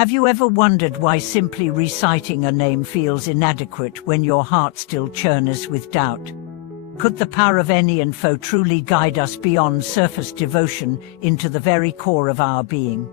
Have you ever wondered why simply reciting a name feels inadequate when your heart still churns with doubt? Could the power of Nianfo truly guide us beyond surface devotion into the very core of our being?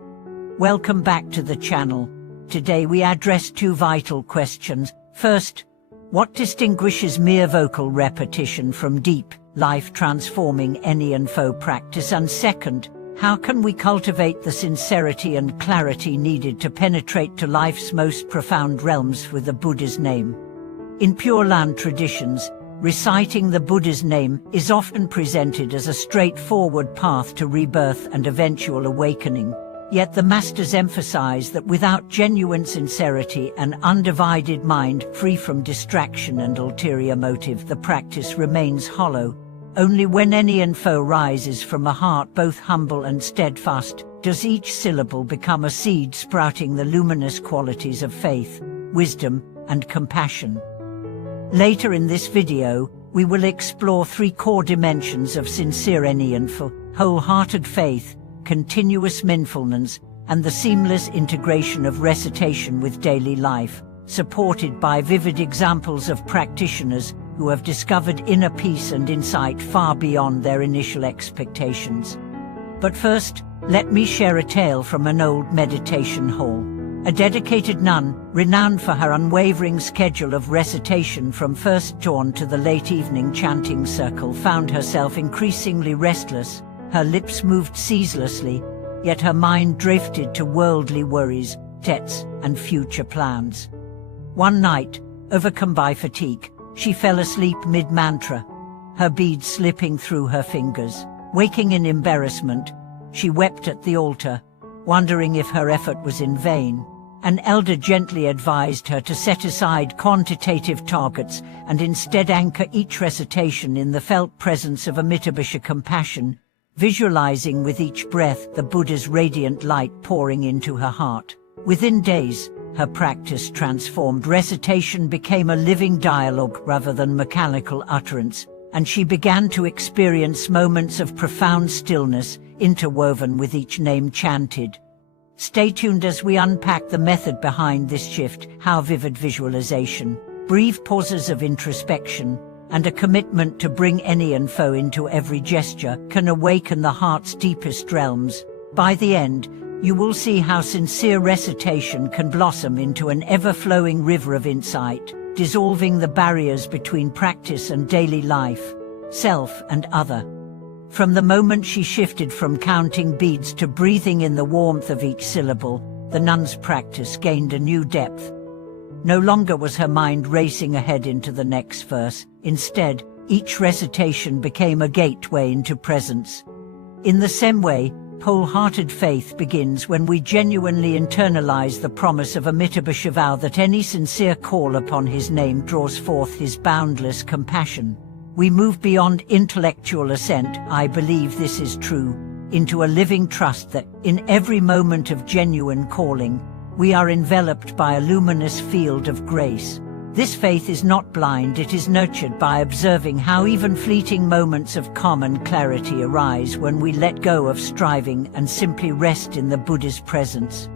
Welcome back to the channel. Today we address two vital questions. First, what distinguishes mere vocal repetition from deep, life-transforming Nianfo practice? And second, how can we cultivate the sincerity and clarity needed to penetrate to life's most profound realms with the Buddha's name? In Pure Land traditions, reciting the Buddha's name is often presented as a straightforward path to rebirth and eventual awakening. Yet the masters emphasize that without genuine sincerity and undivided mind free from distraction and ulterior motive, the practice remains hollow. Only when Nianfo rises from a heart both humble and steadfast does each syllable become a seed sprouting the luminous qualities of faith, wisdom, and compassion. Later in this video, we will explore three core dimensions of sincere Nianfo: wholehearted faith, continuous mindfulness, and the seamless integration of recitation with daily life, supported by vivid examples of practitioners who have discovered inner peace and insight far beyond their initial expectations. But first, let me share a tale from an old meditation hall. A dedicated nun, renowned for her unwavering schedule of recitation from first dawn to the late evening chanting circle, found herself increasingly restless. Her lips moved ceaselessly, yet her mind drifted to worldly worries, debts, and future plans. One night, overcome by fatigue, she fell asleep mid-mantra, her beads slipping through her fingers. Waking in embarrassment, she wept at the altar, wondering if her effort was in vain. An elder gently advised her to set aside quantitative targets and instead anchor each recitation in the felt presence of Amitabha compassion, visualizing with each breath the Buddha's radiant light pouring into her heart. Within days, her practice transformed. Recitation became a living dialogue rather than mechanical utterance, and she began to experience moments of profound stillness interwoven with each name chanted. Stay tuned as we unpack the method behind this shift, how vivid visualization, brief pauses of introspection, and a commitment to bring Nianfo into every gesture can awaken the heart's deepest realms. By the end, you will see how sincere recitation can blossom into an ever-flowing river of insight, dissolving the barriers between practice and daily life, self and other. From the moment she shifted from counting beads to breathing in the warmth of each syllable, the nun's practice gained a new depth. No longer was her mind racing ahead into the next verse. Instead, each recitation became a gateway into presence. In the same way, wholehearted faith begins when we genuinely internalize the promise of Amitabha vow that any sincere call upon his name draws forth his boundless compassion. We move beyond intellectual assent, "I believe this is true," into a living trust that, in every moment of genuine calling, we are enveloped by a luminous field of grace. This faith is not blind, it is nurtured by observing how even fleeting moments of calm and clarity arise when we let go of striving and simply rest in the Buddha's presence.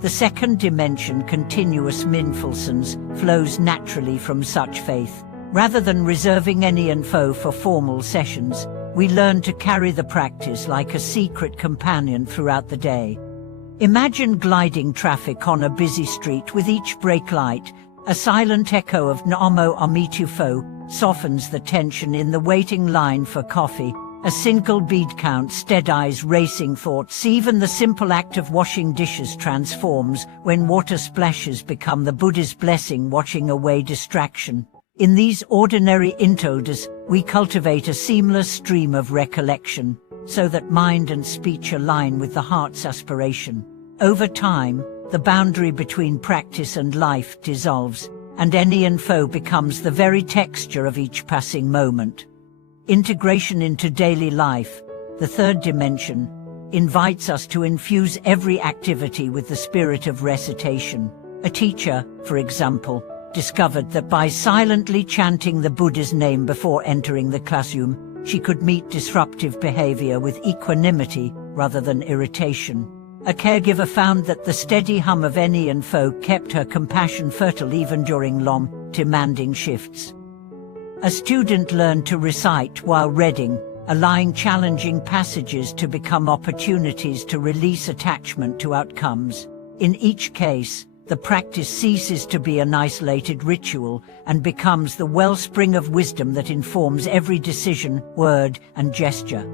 The second dimension, continuous mindfulness, flows naturally from such faith. Rather than reserving Nianfo for formal sessions, we learn to carry the practice like a secret companion throughout the day. Imagine gliding traffic on a busy street. With each brake light, a silent echo of Namo Amitabha softens the tension in the waiting line for coffee. A single bead count steadies racing thoughts. Even the simple act of washing dishes transforms when water splashes become the Buddha's blessing, washing away distraction. In these ordinary interludes, we cultivate a seamless stream of recollection, so that mind and speech align with the heart's aspiration. Over time, the boundary between practice and life dissolves, and Nianfo becomes the very texture of each passing moment. Integration into daily life, the third dimension, invites us to infuse every activity with the spirit of recitation. A teacher, for example, discovered that by silently chanting the Buddha's name before entering the classroom, she could meet disruptive behavior with equanimity rather than irritation. A caregiver found that the steady hum of Nianfo kept her compassion fertile even during long, demanding shifts. A student learned to recite while reading, allowing challenging passages to become opportunities to release attachment to outcomes. In each case, the practice ceases to be an isolated ritual and becomes the wellspring of wisdom that informs every decision, word, and gesture.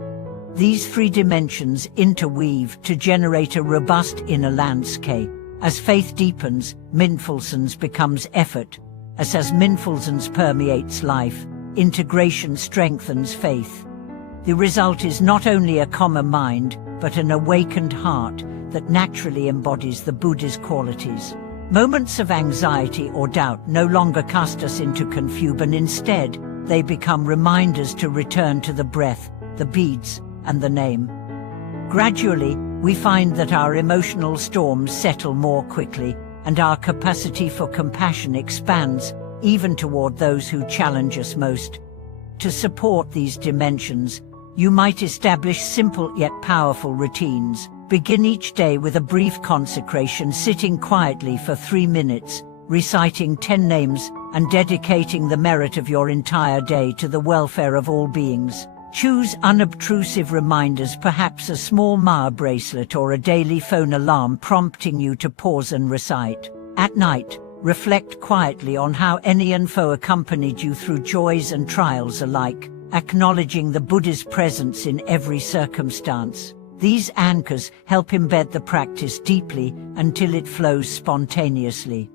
These three dimensions interweave to generate a robust inner landscape. As faith deepens, mindfulness becomes effort. As mindfulness permeates life, integration strengthens faith. The result is not only a calmer mind, but an awakened heart that naturally embodies the Buddha's qualities. Moments of anxiety or doubt no longer cast us into confusion. Instead, they become reminders to return to the breath, the beads, and the name. Gradually, we find that our emotional storms settle more quickly, and our capacity for compassion expands, even toward those who challenge us most. To support these dimensions, you might establish simple yet powerful routines. Begin each day with a brief consecration, sitting quietly for 3 minutes, reciting 10 names, and dedicating the merit of your entire day to the welfare of all beings. Choose unobtrusive reminders, perhaps a small Maya bracelet or a daily phone alarm prompting you to pause and recite. At night, reflect quietly on how Nianfo accompanied you through joys and trials alike, acknowledging the Buddha's presence in every circumstance. These anchors help embed the practice deeply until it flows spontaneously.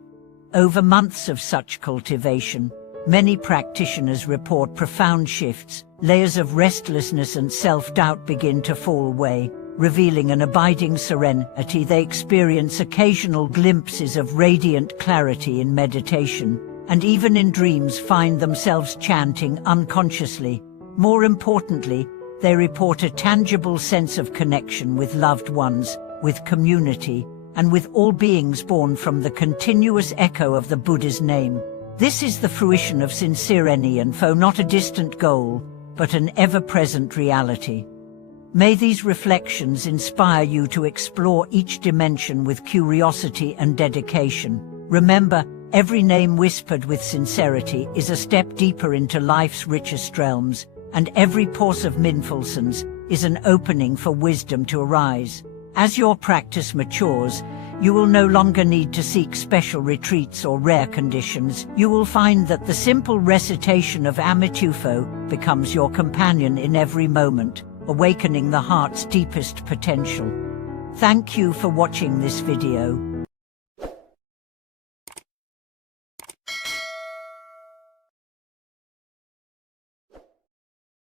Over months of such cultivation, many practitioners report profound shifts. Layers of restlessness and self-doubt begin to fall away, revealing an abiding serenity. They experience occasional glimpses of radiant clarity in meditation, and even in dreams find themselves chanting unconsciously. More importantly, they report a tangible sense of connection with loved ones, with community, and with all beings born from the continuous echo of the Buddha's name. This is the fruition of sincere Nianfo, not a distant goal, but an ever-present reality. May these reflections inspire you to explore each dimension with curiosity and dedication. Remember, every name whispered with sincerity is a step deeper into life's richest realms, and every pause of mindfulness is an opening for wisdom to arise. As your practice matures, you will no longer need to seek special retreats or rare conditions. You will find that the simple recitation of Nianfo becomes your companion in every moment, awakening the heart's deepest potential. Thank you for watching this video.